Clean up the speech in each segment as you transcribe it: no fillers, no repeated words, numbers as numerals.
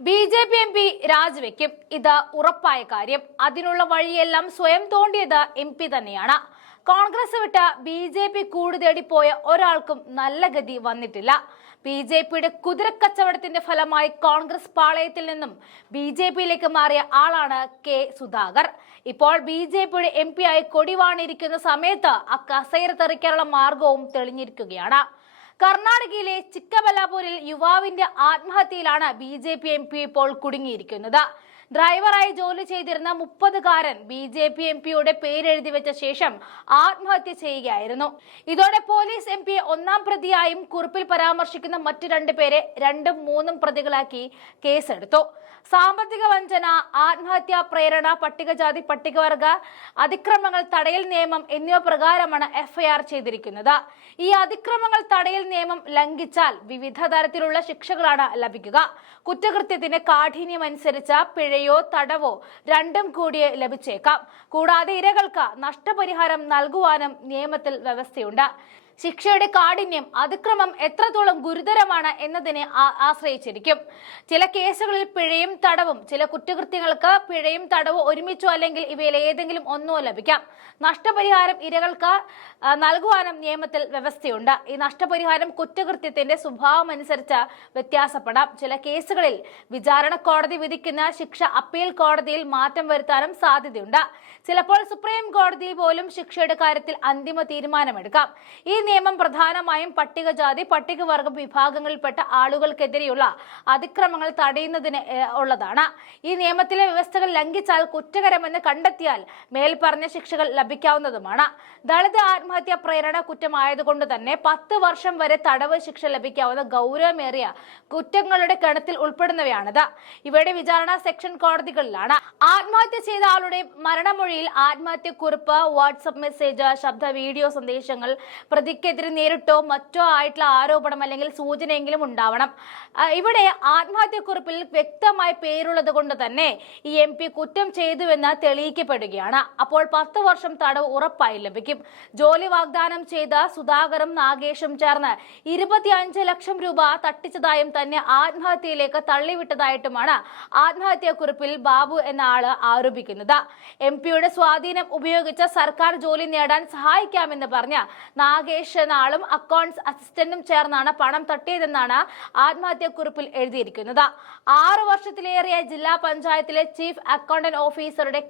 BJP. MP രാജിവെക്കും. ഇത് ഉറപ്പായ കാര്യം. അതിനുള്ള വഴിയെല്ലാം സ്വയം തോണ്ടിയത് എം.പി തന്നെയാണ്. കോൺഗ്രസ് വിട്ട് ബി.ജെ.പി. കൂട് തേടിപ്പോയ ഒരാൾക്കും നല്ല ഗതി വന്നിട്ടില്ല. ബി.ജെ.പിയുടെ കുതിരക്കച്ചവടത്തിന്റെ ഫലമായി കോൺഗ്രസ് പാളയത്തിൽ നിന്നും ബി.ജെ.പിയിലേക്ക് മാറിയ ആളാണ് കെ സുധാകർ. ഇപ്പോൾ ബി.ജെ.പിയുടെ എം.പി ആയി കൊടിവാണിരിക്കുന്ന സമയത്ത് കസേര തെറിക്കാനുള്ള മാർഗവും തെളിഞ്ഞിരിക്കുകയാണ്. കർണാടകയിലെ ചിക്കബല്ലാപൂരിൽ യുവാവിന്റെ ആത്മഹത്യയിലാണ് ബി.ജെ.പി. എം.പി ഇപ്പോൾ കുടുങ്ങിയിരിക്കുന്നത്. ഡ്രൈവറായി ജോലി ചെയ്തിരുന്ന 30-കാരൻ ബി.ജെ.പി. എം.പിയുടെ പേരെഴുതി വെച്ച ശേഷം ആത്മഹത്യ ചെയ്യുകയായിരുന്നു. ഇതോടെ പോലീസ് എം.പിയെ ഒന്നാം പ്രതിയായും കുറിപ്പിൽ പരാമർശിക്കുന്ന മറ്റു 2 പേരെ 2ഉം 3ഉം പ്രതികളാക്കി കേസെടുത്തു. സാമ്പത്തിക വഞ്ചന, ആത്മഹത്യാ പ്രേരണ, പട്ടികജാതി പട്ടികവർഗ അതിക്രമങ്ങൾ തടയൽ നിയമം എന്നിവ പ്രകാരമാണ് എഫ്ഐആർ ചെയ്തിരിക്കുന്നത്. ഈ അതിക്രമങ്ങൾ തടയൽ നിയമം ലംഘിച്ചാൽ വിവിധ തരത്തിലുള്ള ശിക്ഷകളാണ് ലഭിക്കുക. കുറ്റകൃത്യത്തിന്റെ കാഠിന്യമനുസരിച്ച് പിഴയോ തടവോ രണ്ടും കൂടി ലഭിച്ചേക്കാം. കൂടാതെ ഇരകൾക്ക് നഷ്ടപരിഹാരം നൽകുവാനും നിയമത്തിൽ വ്യവസ്ഥയുണ്ട്. ശിക്ഷയുടെ കാഠിന്യം അതിക്രമം എത്രത്തോളം ഗുരുതരമാണ് എന്നതിനെ ആശ്രയിച്ചിരിക്കും. ചില കേസുകളിൽ പിഴയും തടവും, ചില കുറ്റകൃത്യങ്ങൾക്ക് പിഴയും തടവും ഒരുമിച്ചോ അല്ലെങ്കിൽ ഇവയിൽ ഏതെങ്കിലും ഒന്നോ ലഭിക്കാം. നഷ്ടപരിഹാരം ഇരകൾക്ക് നൽകുവാനും നിയമത്തിൽ വ്യവസ്ഥയുണ്ട്. ഈ നഷ്ടപരിഹാരം കുറ്റകൃത്യത്തിന്റെ സ്വഭാവം അനുസരിച്ച് വ്യത്യാസപ്പെടാം. ചില കേസുകളിൽ വിചാരണ കോടതി വിധിക്കുന്ന ശിക്ഷ അപ്പീൽ കോടതിയിൽ മാറ്റം വരുത്താനും സാധ്യതയുണ്ട്. ചിലപ്പോൾ സുപ്രീം കോടതി പോലും ശിക്ഷയുടെ കാര്യത്തിൽ അന്തിമ തീരുമാനമെടുക്കാം. ഈ നിയമം പ്രധാനമായും പട്ടികജാതി പട്ടികവർഗ വിഭാഗങ്ങളിൽപ്പെട്ട ആളുകൾക്കെതിരെയുള്ള അതിക്രമങ്ങൾ തടയുന്നതിന് ഉള്ളതാണ്. ഈ നിയമത്തിലെ വ്യവസ്ഥകൾ ലംഘിച്ചാൽ കുറ്റകരമെന്ന് കണ്ടെത്തിയാൽ മേൽപ്പറഞ്ഞ ശിക്ഷകൾ ലഭിക്കാവുന്നതുമാണ്. ദളിത് ആത്മഹത്യ പ്രേരണ കുറ്റമായതുകൊണ്ട് തന്നെ 10 വർഷം വരെ തടവ് ശിക്ഷ ലഭിക്കാവുന്ന ഗൗരവമേറിയ കുറ്റങ്ങളുടെ ഗണത്തിൽ ഉൾപ്പെടുന്നവയാണിത്. ഇവയുടെ വിചാരണ സെക്ഷൻ കോടതികളിലാണ്. ആത്മഹത്യ ചെയ്ത ആളുടെ മരണമൊഴിയിൽ ആത്മഹത്യക്കുറിപ്പ്, വാട്സ്ആപ്പ് മെസ്സേജ്, ശബ്ദ വീഡിയോ സന്ദേശങ്ങൾ, പ്രതിക്കെതിരെ നേരിട്ടോ മറ്റോ ആയിട്ടുള്ള ആരോപണം അല്ലെങ്കിൽ സൂചനയെങ്കിലും ഉണ്ടാവണം. ഇവിടെ ആത്മഹത്യക്കുറിപ്പിൽ വ്യക്തമായ പേരുള്ളത് കൊണ്ട് തന്നെ ഈ എം.പി കുറ്റം ചെയ്തുവെന്ന് തെളിയിക്കപ്പെടുകയാണ്. അപ്പോൾ 10 വർഷം തടവ് ഉറപ്പായി ലഭിക്കും. ജോലി വാഗ്ദാനം ചെയ്ത സുധാകറും നാഗേഷും ചേർന്ന് 25 ലക്ഷം രൂപ തട്ടിച്ചതായും തന്നെ ആത്മഹത്യയിലേക്ക് തള്ളിവിട്ടതായിട്ടുമാണ് ആത്മഹത്യാക്കുറിപ്പിൽ ബാബു എന്ന ആള് ആരോപിക്കുന്നത്. എം.പിയുടെ സ്വാധീനം ഉപയോഗിച്ച് സർക്കാർ ജോലി നേടാൻ സഹായിക്കാമെന്ന് പറഞ്ഞ നാഗേഷ് എന്ന ആളും അക്കൗണ്ട്സ് അസിസ്റ്റന്റും ചേർന്നാണ് പണം തട്ടിയതെന്നാണ് ആത്മഹത്യാക്കുറിപ്പിൽ എഴുതിയിരിക്കുന്നത്. 6 വർഷത്തിലേറെ ജില്ലാ പഞ്ചായത്തിലെ ചീഫ് അക്കൗണ്ടന്റ് ഓഫീസറുടെ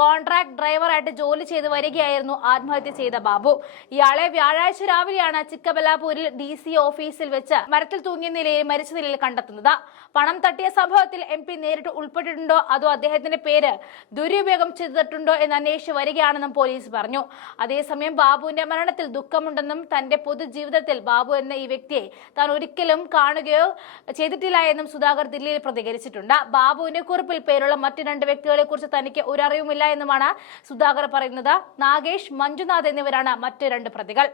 കോൺട്രാക്ട് ഡ്രൈവറായിട്ട് ജോലി ചെയ്ത് വരികയായിരുന്നു ആത്മഹത്യ ചെയ്ത ബാബു. ഇയാളെ വ്യാഴാഴ്ച രാവിലെയാണ് ചിക്കബല്ലാപൂരിൽ DC ഓഫീസിൽ വെച്ച് മരത്തിൽ തൂങ്ങിയ നിലയിൽ മരിച്ച നിലയിൽ കണ്ടെത്തുന്നത്. പണം തട്ടിയ സംഭവത്തിൽ എം.പി നേരിട്ട് ഉൾപ്പെട്ടിട്ടുണ്ടോ അതോ അദ്ദേഹത്തിന്റെ പേര് ദുരുപയോഗം ചെയ്തിട്ടുണ്ടോ എന്ന് അന്വേഷിച്ച് വരികയാണെന്നും പോലീസ് പറഞ്ഞു. അതേസമയം ബാബുവിന്റെ മരണത്തിൽ ദുഃഖമുണ്ടെന്നും തന്റെ പൊതുജീവിതത്തിൽ ബാബു എന്ന ഈ വ്യക്തിയെ താൻ ഒരിക്കലും കാണുകയോ ചെയ്തിട്ടില്ല എന്നും സുധാകർ ദില്ലിയിൽ പ്രതികരിച്ചിട്ടുണ്ട്. ബാബുവിന്റെ കുറിപ്പിൽ പേരുള്ള മറ്റ് 2 വ്യക്തികളെ കുറിച്ച് തനിക്ക് ഒരു അറിവുമില്ല എന്നുമാണ് സുധാകർ പറയുന്നത്. നാഗേഷ്, മഞ്ജുനാഥ് എന്നിവരാണ് മറ്റ് 2 പ്രതികൾ.